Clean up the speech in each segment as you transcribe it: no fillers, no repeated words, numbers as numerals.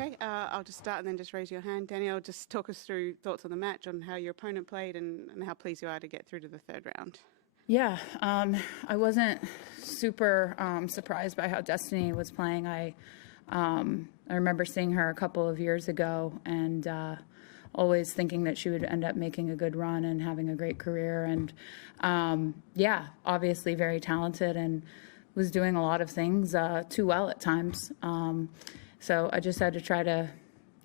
Okay, I'll just start and then just raise your hand. Danielle, just talk us through thoughts on the match, on how your opponent played and how pleased you are to get through to the third round. Yeah, I wasn't super surprised by how Destanee was playing. I remember seeing her a couple of years ago and always thinking that she would end up making a good run and having a great career. And yeah, obviously very talented and was doing a lot of things too well at times. So I just had to try to,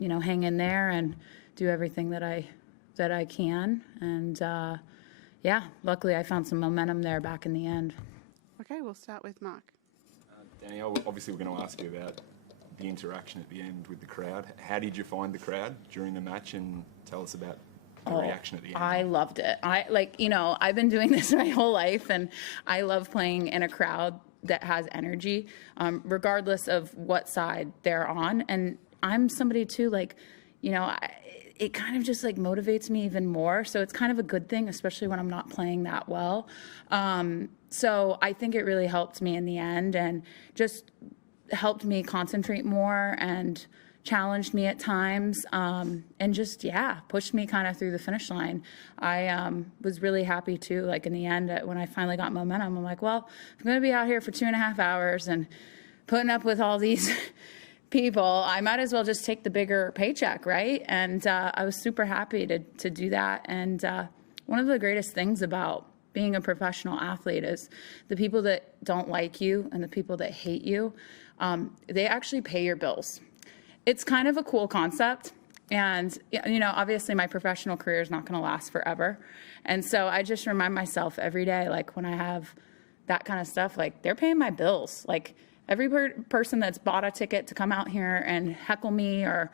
hang in there and do everything that I can. And yeah, luckily I found some momentum there back in the end. Okay, we'll start with Mark. Danielle, obviously we're going to ask you about the interaction at the end with the crowd. How did you find the crowd during the match, and tell us about the reaction at the end? I loved it. I've been doing this my whole life, and I love playing in a crowd that has energy, regardless of what side they're on. And I'm somebody too, it kind of just motivates me even more. So it's kind of a good thing, especially when I'm not playing that well. So I think it really helped me in the end and just helped me concentrate more and challenged me at times, and just, pushed me kind of through the finish line. I was really happy too, in the end, when I finally got momentum, I'm like, well, if I'm going to be out here for 2.5 hours and putting up with all these people, I might as well just take the bigger paycheck, right? And I was super happy to do that. And one of the greatest things about being a professional athlete is the people that don't like you and the people that hate you, they actually pay your bills. It's kind of a cool concept. And, obviously my professional career is not going to last forever. And so I just remind myself every day, when I have that kind of stuff, they're paying my bills. Every person that's bought a ticket to come out here and heckle me or,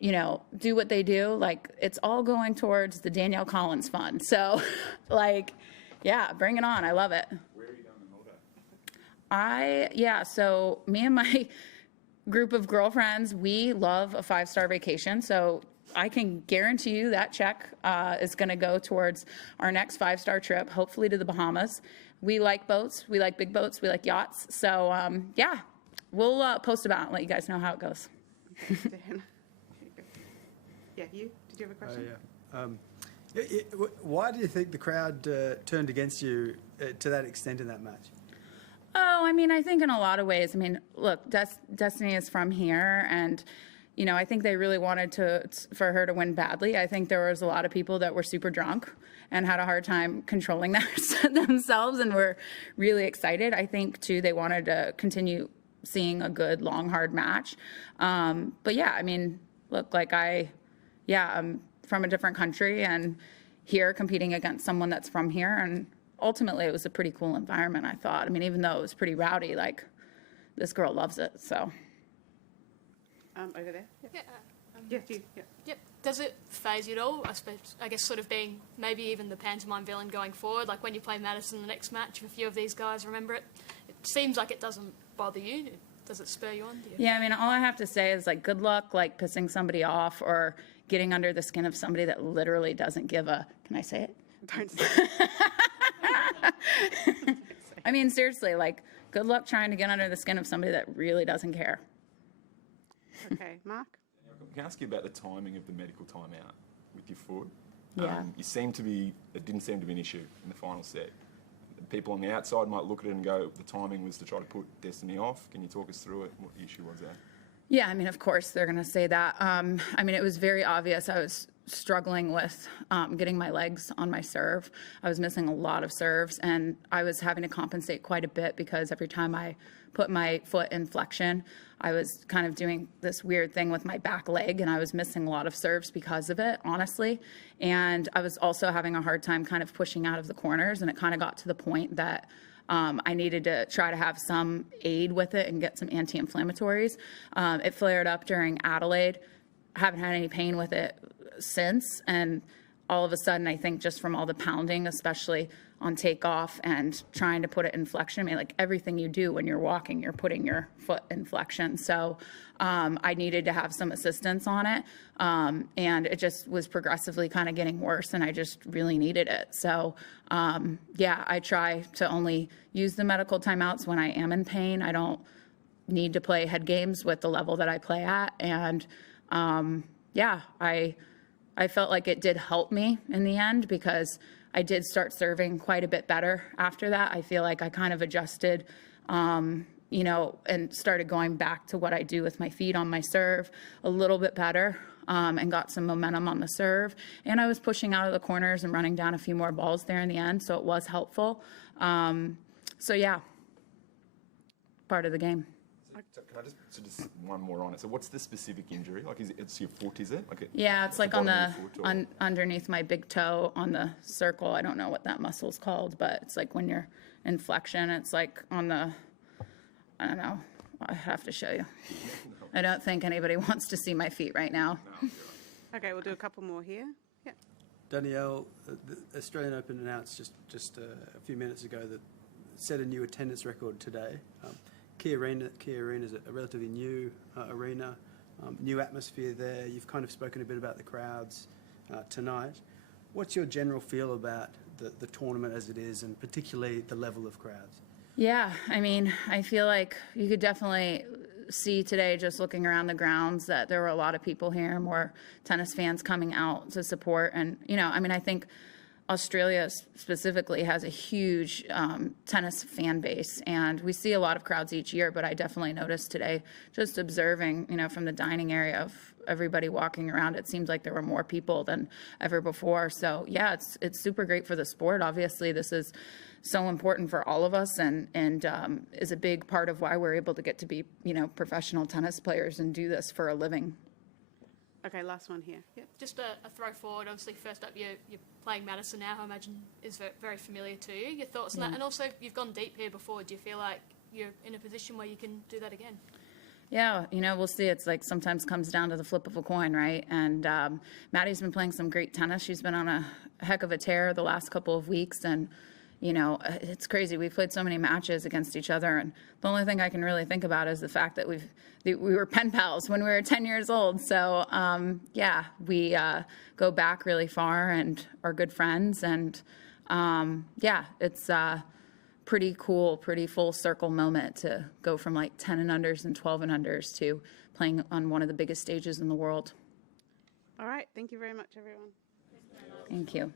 do what they do, it's all going towards the Danielle Collins Fund. So, yeah, bring it on. I love it. Where are you going on holiday? So me and my group of girlfriends, we love a 5-star vacation. So I can guarantee you that check is going to go towards our next 5-star trip, hopefully to the Bahamas. We like boats. We like big boats. We like yachts. So, we'll post about it and let you guys know how it goes. Dan. Yeah, you? Did you have a question? Why do you think the crowd turned against you to that extent in that match? Oh, I think in a lot of ways. Look, Destanee is from here, and, I think they really wanted for her to win badly. I think there was a lot of people that were super drunk and had a hard time controlling themselves and were really excited. I think, too, they wanted to continue seeing a good, long, hard match. But, yeah, look, I'm from a different country and here competing against someone that's from here, and ultimately it was a pretty cool environment, I thought. Even though it was pretty rowdy, this girl loves it, so. Over there? Yeah. You. Yeah. Yep. Does it phase you at all? I guess sort of being maybe even the pantomime villain going forward, when you play Madison the next match, if a few of these guys remember it, it seems like it doesn't bother you. Does it spur you on? All I have to say is, good luck, pissing somebody off or getting under the skin of somebody that literally doesn't give a, can I say it? Don't say it. Seriously, good luck trying to get under the skin of somebody that really doesn't care. Okay, Mark? Can I ask you about the timing of the medical timeout with your foot? Yeah. It didn't seem to be an issue in the final set. People on the outside might look at it and go, the timing was to try to put Destanee off. Can you talk us through it? What the issue was there? Yeah, of course they're going to say that. It was very obvious. I was struggling with getting my legs on my serve. I was missing a lot of serves, and I was having to compensate quite a bit because every time I put my foot in flexion, I was kind of doing this weird thing with my back leg, and I was missing a lot of serves because of it, honestly. And I was also having a hard time kind of pushing out of the corners, and it kind of got to the point that I needed to try to have some aid with it and get some anti-inflammatories. It flared up during Adelaide. I haven't had any pain with it since, and all of a sudden, I think just from all the pounding, especially on takeoff and trying to put it in flexion, everything you do when you're walking, you're putting your foot in flexion. So I needed to have some assistance on it, and it just was progressively kind of getting worse, and I just really needed it. So I try to only use the medical timeouts when I am in pain. I don't need to play head games with the level that I play at. And yeah, I felt like it did help me in the end because I did start serving quite a bit better after that. I feel like I kind of adjusted, you know, and started going back to what I do with my feet on my serve a little bit better, and got some momentum on the serve. And I was pushing out of the corners and running down a few more balls there in the end, so it was helpful. So yeah, part of the game. So can I just one more on it? So what's the specific injury? Like, it's your foot, is it? Like Yeah, it's like on bottom the of your foot, or- underneath my big toe on the circle. I don't know what that muscle's called, but it's like when you're in flexion, it's like on the, I don't know. I have to show you. I don't think anybody wants to see my feet right now. Okay, we'll do a couple more here. Yeah. Danielle, the Australian Open announced just a few minutes ago that set a new attendance record today. Cain Arena is a relatively new arena, new atmosphere there. You've kind of spoken a bit about the crowds tonight. What's your general feel about the tournament as it is, and particularly the level of crowds? Yeah, I mean, I feel like you could definitely see today, just looking around the grounds, that there were a lot of people here, more tennis fans coming out to support. And, you know, I mean, I think Australia specifically has a huge tennis fan base, and we see a lot of crowds each year, but I definitely noticed today, just observing, you know, from the dining area of everybody walking around, it seems like there were more people than ever before. So yeah, it's super great for the sport. Obviously, this is so important for all of us, and is a big part of why we're able to get to be, you know, professional tennis players and do this for a living. Okay, last one here. Yep. Just a throw forward. Obviously, first up, you're playing Madison now, who I imagine is very familiar to you. Your thoughts on that? And also, you've gone deep here before. Do you feel like you're in a position where you can do that again? Yeah, you know, we'll see. It's like sometimes comes down to the flip of a coin, right? And Maddie's been playing some great tennis. She's been on a heck of a tear the last couple of weeks, and you know, it's crazy. We've played so many matches against each other, and the only thing I can really think about is the fact that we were pen pals when we were 10 years old. So yeah, we go back really far and are good friends, and yeah, it's pretty cool, pretty full circle moment to go from like 10 and unders and 12 and unders to playing on one of the biggest stages in the world. All right. Thank you very much, everyone. Thank you.